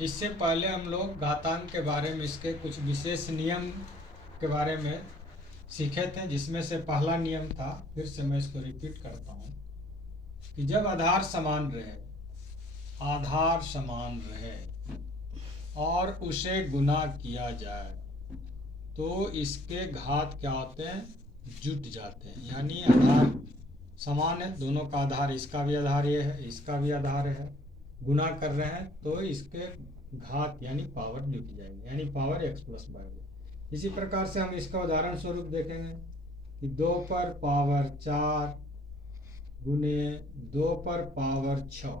इससे पहले हम लोग घातांक के बारे में, इसके कुछ विशेष नियम के बारे में सीखे थे, जिसमें से पहला नियम था, फिर से मैं इसको रिपीट करता हूँ, कि जब आधार समान रहे और उसे गुना किया जाए तो इसके घात क्या होते हैं, जुट जाते हैं। यानी आधार समान है, दोनों का आधार, इसका भी आधार ये है, इसका भी आधार है, गुना कर रहे हैं तो इसके घात यानी पावर जुट जाएंगे, यानी पावर x प्लस वाई। इसी प्रकार से हम इसका उदाहरण स्वरूप देखेंगे कि 2 पर पावर 4 गुने 2 पर पावर 6,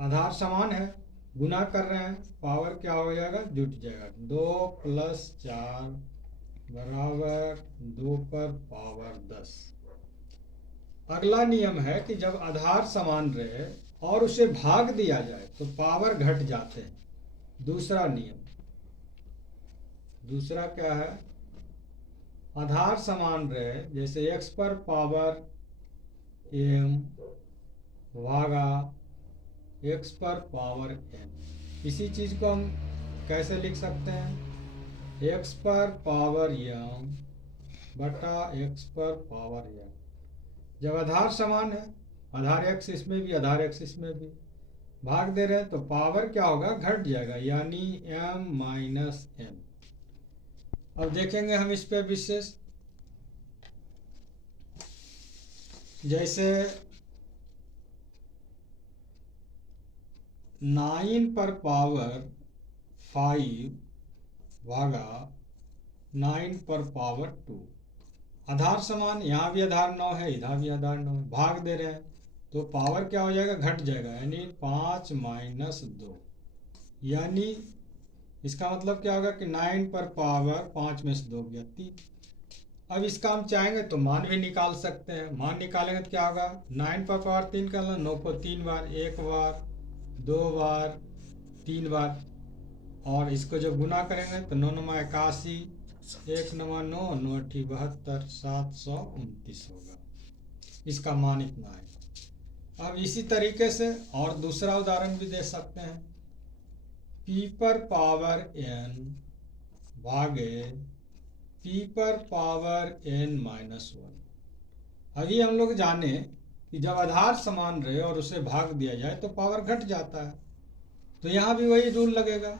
आधार समान है, गुना कर रहे हैं, पावर क्या हो जाएगा, जुट जाएगा। 2 प्लस 4 बराबर 2 पर पावर 10। अगला नियम है कि जब आधार समान रहे और उसे भाग दिया जाए तो पावर घट जाते हैं। दूसरा नियम, दूसरा क्या है, आधार समान रहे, जैसे x पर पावर m भागा x पर पावर n। इसी चीज को हम कैसे लिख सकते हैं, x पर पावर m बटा x पर पावर n। जब आधार समान है, आधार x इसमें भी, आधार x इसमें भी, भाग दे रहे हैं तो पावर क्या होगा, घट जाएगा, यानी m माइनस n। अब देखेंगे हम इस पे विशेष, जैसे 9 पर पावर 5 भागा 9 पर पावर 2, आधार समान, यहाँ भी आधार 9 है, इधर भी आधार 9 है, भाग दे रहे हैं तो पावर क्या हो जाएगा, घट जाएगा, यानी 5 माइनस 2। यानी इसका मतलब क्या होगा कि 9 पर पावर 5 में से 2 गया 3। अब इसका हम चाहेंगे तो मान भी निकाल सकते हैं। मान निकालेंगे तो क्या होगा, 9 पर पावर 3 कर लो, 9 को 3 बार, 1 बार, 2 बार, 3 बार, और इसको जब गुना करेंगे तो 9 9 81, 1 9 9 9 72, 729 होगा। इसका मान इतना है। अब इसी तरीके से और दूसरा उदाहरण भी दे सकते हैं, p पर पावर n भागे p पर पावर n माइनस 1। अभी हम लोग जाने कि जब आधार समान रहे और उसे भाग दिया जाए तो पावर घट जाता है, तो यहाँ भी वही रूल लगेगा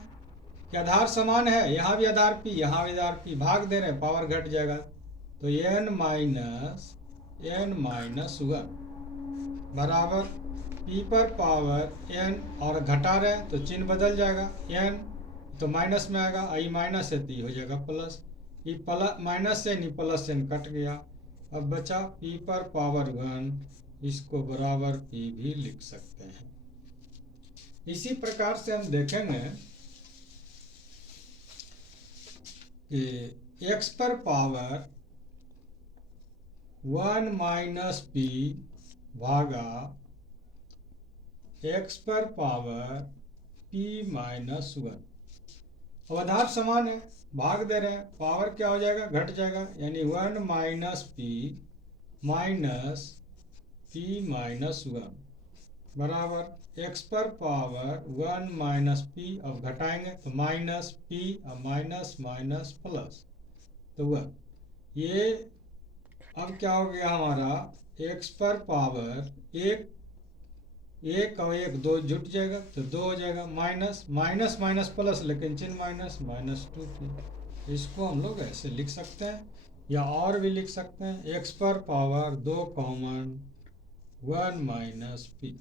कि आधार समान है, यहाँ भी आधार p, यहाँ भी आधार p, भाग दे रहे हैं, पावर घट जाएगा, तो n माइनस 1 बराबर p पर पावर n, और घटा रहे हैं तो चिन्ह बदल जाएगा, n तो माइनस में आएगा, i माइनस है तो ये हो जाएगा प्लस, ये प्लस माइनस से नहीं, प्लस से कट गया। अब बचा p पर पावर 1, इसको बराबर p भी लिख सकते हैं। इसी प्रकार से हम देखेंगे कि x पर पावर 1 माइनस p भागा x पर पावर p माइनस 1। अब आधार समान है, भाग दे रहे हैं, पावर क्या हो जाएगा, घट जाएगा, यानी 1 minus p minus p minus 1 बराबर x पर पावर 1 माइनस p, अब घटाएंगे तो माइनस p, अब माइनस माइनस प्लस, तो 1। ये अब क्या हो गया हमारा, x पर पावर 1 और 1 2 जुट जाएगा तो 2 हो जाएगा, माइनस माइनस माइनस प्लस, लेकिन चिन्ह माइनस, माइनस 2 थी। इसको हम लोग ऐसे लिख सकते हैं, या और भी लिख सकते हैं, x पर पावर 2 कॉमन 1 माइनस p,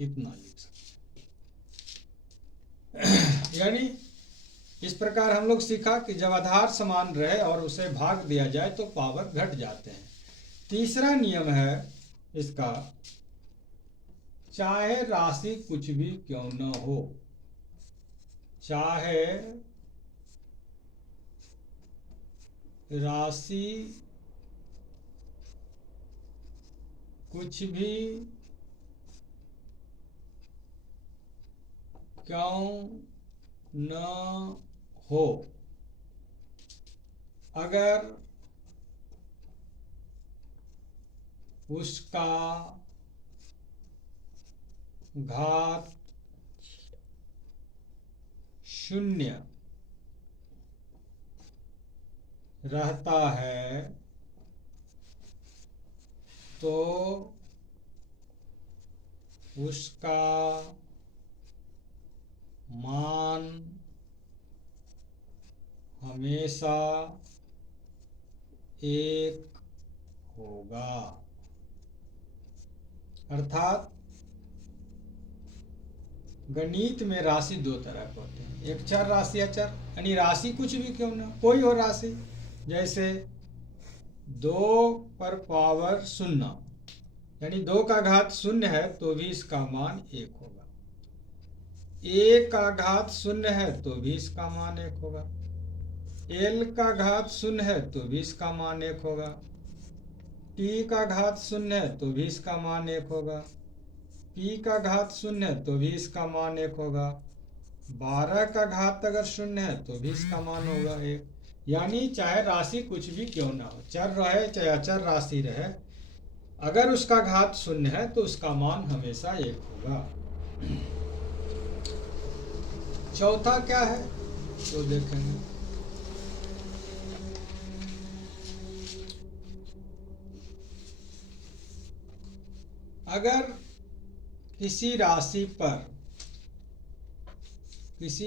इतना लिख सकते हैं। यानी इस प्रकार हम लोग सीखा कि जब आधार समान रहे और उसे भाग दिया जाए तो पावर घट जाते हैं। तीसरा नियम है इसका, चाहे राशि कुछ भी क्यों न हो, चाहे राशि कुछ भी क्यों न हो, अगर उसका घात शून्य रहता है तो उसका मान हमेशा एक होगा। अर्थात गणित में राशि दो तरह के होते हैं, एक चर राशि, अचर, यानी राशि कुछ भी क्यों ना, कोई हो राशि, जैसे 2 पर पावर 0, यानी 2 का घात 0 है तो भी इसका मान 1 होगा। 1 का घात 0 है तो भी इसका मान 1 होगा। l का घात 0 है तो भी इसका मान 1 होगा। t का घात 0 है तो भी इसका मान 1 होगा। p का घात 0 है तो भी इसका मान 1 होगा। 12 का घात अगर 0 है तो भी इसका मान होगा 1। यानी चाहे राशि कुछ भी क्यों ना हो, चर रहे चाहे अचर राशि रहे, अगर उसका घात 0 है तो उसका मान हमेशा 1 होगा। चौथा क्या है तो देखेंगे। अगर किसी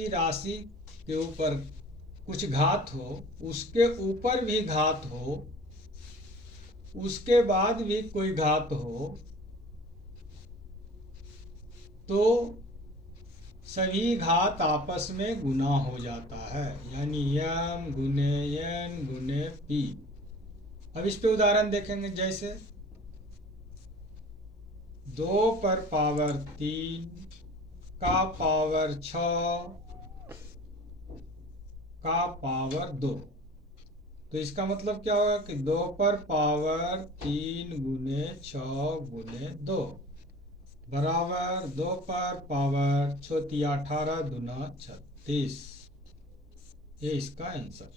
राशि के ऊपर कुछ घात हो, उसके ऊपर भी घात हो, उसके बाद भी कोई घात हो, तो सभी घात आपस में गुना हो जाता है, यानी m गुने n गुने p। अब इस पे उदाहरण देखेंगे, जैसे 2 पर पावर 3 का पावर 6 का पावर 2, तो इसका मतलब क्या होगा कि 2 पर पावर 3 गुने 6 गुने 2 बराबर 2 पर पावर 6 18 दूना 36। ये इसका आंसर।